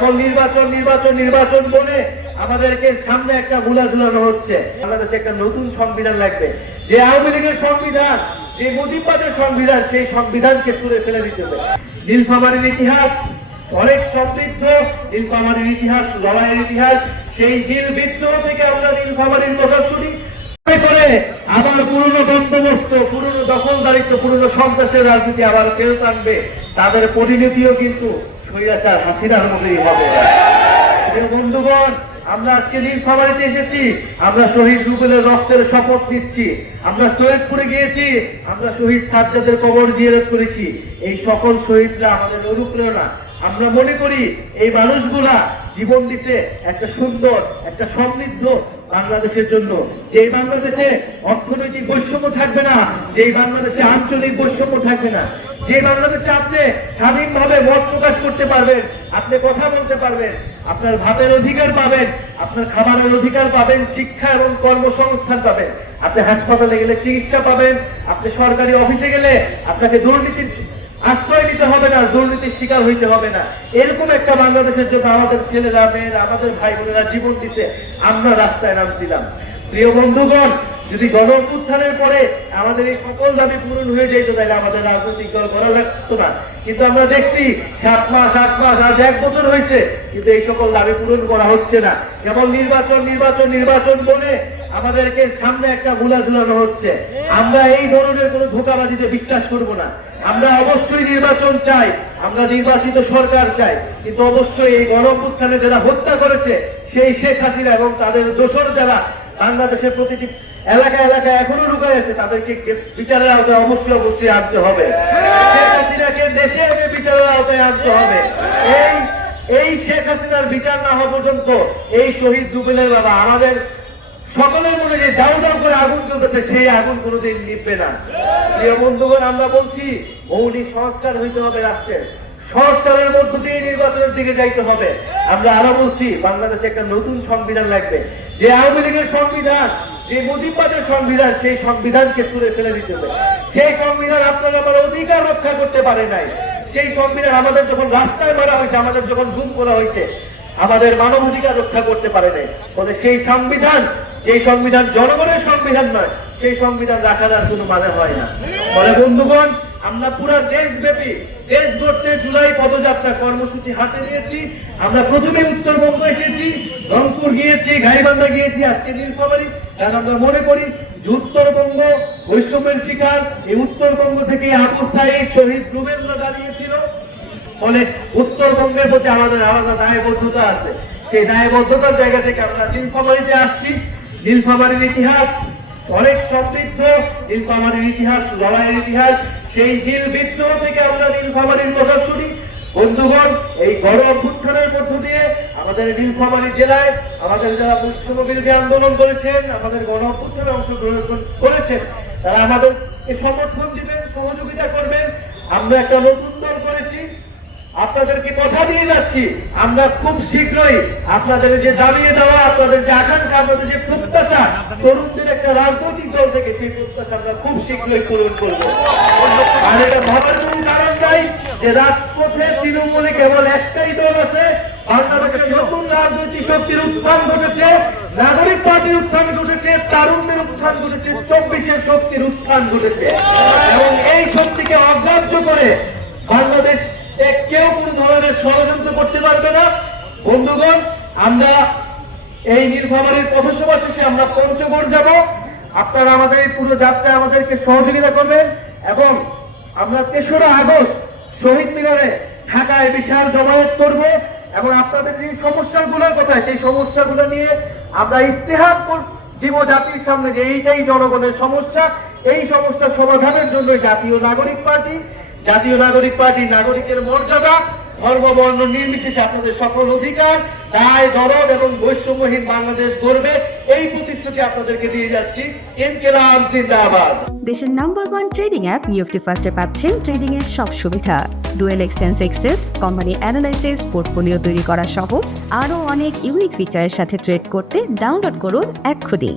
কেবল নির্বাচন নির্বাচন নির্বাচন বলে আমাদেরকে সামনে একটা গুলা ঝুলানো হচ্ছে। বাংলাদেশে একটা নতুন সংবিধান লাগবে, যে আওয়ামী লীগের সংবিধান, যে মুজিববাদের সংবিধান, সেই সংবিধানকে ছুঁড়ে ফেলে দিতে হবে। নীলফামারীর ইতিহাস অনেক সমৃদ্ধ, নীলফামারীর ইতিহাস লড়াইয়ের ইতিহাস। সেই জিল বিদ্রোহ থেকে আমরা নীলফামারীর কথা শুনি করে আবার পুরনো বন্দোবস্ত, পুরনো দখলদারিত্ব, পুরনো সন্ত্রাসের রাজনীতি আবার ফেরত আনবে। তাদের পরিণতিও কিন্তু স্বৈরাচার হাসিনার মতোই হবে। বন্ধুগণ, আমরা আজকে নীলফামারীতে এসেছি, আমরা শহীদ রুবেলের রক্তের শপথ নিচ্ছি। আমরা সৈয়দপুরে গিয়েছি, আমরা শহীদ সাজ্জাদের কবর জিয়ারত করেছি। এই সকল শহীদরা আমাদের অনুপ্রেরণা। আমরা মনে করি এই মানুষগুলা জীবন দিতে একটা সুন্দর, একটা সমৃদ্ধ বাংলাদেশের জন্য, যে বাংলাদেশে অর্থনৈতিক বৈষম্য থাকবে না, যে বাংলাদেশে আঞ্চলিক বৈষম্য থাকবে না, যে বাংলাদেশে আপনি স্বাধীনভাবে মত প্রকাশ করতে পারবেন, আপনি কথা বলতে পারবেন, আপনার ভাতের অধিকার পাবেন, আপনার খাবারের অধিকার পাবেন, শিক্ষা এবং কর্মসংস্থান পাবেন, আপনি হাসপাতালে গেলে চিকিৎসা পাবেন, আপনি সরকারি অফিসে গেলে আপনাকে দুর্নীতির আশ্রয় নিতে হবে না, দুর্নীতির শিকার হইতে হবে না। এরকম একটা বাংলাদেশের জন্য আমাদের ছেলেরা, মেয়েরা, আমাদের ভাই বোনেরা জীবন দিতে আমরা রাস্তায় নামছিলাম। প্রিয় বন্ধুগণ, যদি গণ অভ্যুত্থানের পরে আমাদের এই সকল দাবি পূরণ হয়ে যেত, তাহলে আমাদের রাজনৈতিক দল করা লাগতো না। কিন্তু আমরা দেখছি 7 মাস 8 মাস আজ 1 বছর হয়েছে, কিন্তু এই সকল দাবি পূরণ করা হচ্ছে না। কেবল নির্বাচন নির্বাচন নির্বাচন বলে আমাদেরকে সামনে একটা গুলা ঝুলানো হচ্ছে। আমরা এই ধরনের কোনো ধোঁকাবাজিতে বিশ্বাস করব না। আমরা অবশ্যই নির্বাচন চাই, আমরা নির্বাচিত সরকার চাই, কিন্তু অবশ্যই এই গণ অভ্যুত্থানে যারা হত্যা করেছে সেই শেখ হাসিনা এবং তাদের দোসর যারা বাংলাদেশের প্রতিটি এলাকা এলাকায় এখনো লুকায় আছে, তাদেরকে বিচারের আওতায় অবশ্যই অবশ্যই আনতে হবে। শেখ হাসিনাকে দেশে এনে বিচারের আওতায় আনতে হবে। এই শেখ হাসিনার বিচার না হওয়া পর্যন্ত এই শহীদ রুবেলের বাবা আমাদের সকলের মনে যে দাউ দাউ করে আগুন জ্বলতেছে, সেই আগুন কোনোদিন নিভবে না। প্রিয় বন্ধুগণ, আমরা বলছি মৌলিক সংস্কার হইতে হবে রাষ্ট্রের, সংস্কারের মধ্য দিয়ে নির্বাচনের দিকে যাইতে হবে। আমরা আরো বলছি বাংলাদেশে একটা নতুন সংবিধান লাগবে, যে আওয়ামী লীগের সংবিধান, যে মুজিববাদের সংবিধান, সেই সংবিধানকে ছুঁড়ে ফেলে দিতে হবে। সেই সংবিধান আপনারা আমার অধিকার রক্ষা করতে পারে নাই। সেই সংবিধান আমাদের যখন রাস্তায় মারা হয়েছে, আমাদের যখন গুম করা হয়েছে, আমাদের মানব অধিকার রক্ষা করতে পারে নাই। ফলে সেই সংবিধান, যে সংবিধান জনগণের সংবিধান নয়, সেই সংবিধান রাখার আর কোনো মানে হয় না। ফলে বন্ধুগণ, আমরা পুরো দেশব্যাপী দেশ গড়তে জুলাই পদযাত্রা কর্মসূচি হাতে নিয়েছি। আমরা প্রথমে উত্তরবঙ্গ এসেছি, রংপুর গিয়েছি, গাইবান্ধা গিয়েছি, আজকে নীলফামারী। কারণ আমরা মনে করি যে উত্তরবঙ্গ বৈষম্যের শিকার, এই উত্তরবঙ্গ থেকে আবু সাঈদ, শহীদ রুবেলরা দাঁড়িয়েছিল। ফলে উত্তরবঙ্গের প্রতি আমাদের আলাদা দায়বদ্ধতা আছে। সেই দায়বদ্ধতার জায়গা থেকে আমরা নীলফামারীতে আসছি। নীলফামারীর ইতিহাস অনেক সমৃদ্ধ, নীলফামারীর ইতিহাস লড়াইয়ের ইতিহাস। সেই জিল বিদ্রোহ থেকে আমরা নীলফামারীর কথা শুনি। বন্ধুগণ, এই গণ অভ্যুত্থানের মধ্য দিয়ে আমাদের নীলফামারী জেলায় আমাদের যারা বৈষম্য বিরোধী আন্দোলন করেছেন, আমাদের গণ অভ্যুত্থানে অংশগ্রহণ করেছেন, তারা আমাদেরকে সমর্থন দিবেন, সহযোগিতা করবেন। আমরা একটা নতুন দল করেছি, আপনাদেরকে কথা দিয়ে যাচ্ছি, আমরা খুব শীঘ্রই আপনাদের যে দাবিয়ে দেওয়া, আপনাদের যে আকাঙ্ক্ষা, আপনাদের যে প্রত্যাশা, তরুণদের একটা রাজনৈতিক দল থেকে সেই প্রত্যাশা আমরা খুব শীঘ্রই পূরণ করবো। আর এটা ভাবার কোন কারণ নাই যে রাজপথে তৃণমূলে কেবল একটাই দল আছে। বাংলাদেশের নতুন রাজনৈতিক শক্তির উত্থান ঘটেছে, নাগরিক পার্টির উত্থান ঘটেছে, তারুণ্যের উত্থান ঘটেছে, 24-এর শক্তির উত্থান ঘটেছে। এবং এই শক্তিকে অগ্রাহ্য করে বাংলাদেশ কেউ কোনো ধরনের ষড়যন্ত্র করতে পারবে না। বন্ধুগণ, আমরা এই নীলফামারীর পথসভা শেষে আমরা পঞ্চগড় যাব। আপনারা আমাদের এই পুরো যাত্রায় আমাদেরকে সহযোগিতা করবেন এবং আমরা 3রা আগস্ট শহীদ মিনারে ঢাকায় বিশাল জমায়েত করব এবং আপনাদের যে সমস্যাগুলোর কথা, সেই সমস্যাগুলো নিয়ে আমরা ইস্তেহার দিব জাতির সামনে যে এইটাই জনগণের সমস্যা। এই সমস্যা সমাধানের জন্য জাতীয় নাগরিক পার্টি নাগরিকের মর্যাদা, ধর্ম বর্ণ নির্বিশেষে আপনাদের সকল অধিকার, দায় দরদ এবং বৈষম্যহীন বাংলাদেশ গড়বে, এই প্রতিশ্রুতি আপনাদেরকে দিয়ে যাচ্ছি। ইনকিলাব জিন্দাবাদ। দেশের নাম্বার 1 ট্রেডিং অ্যাপ নিফটি ফার্স্টে পাচ্ছেন ট্রেডিং এর সব সুবিধা, dual exchange access, company analysis, portfolio তৈরি করা সহ আরও অনেক ইউনিক ফিচারের সাথে ট্রেড করতে ডাউনলোড করুন এক্ষুনি।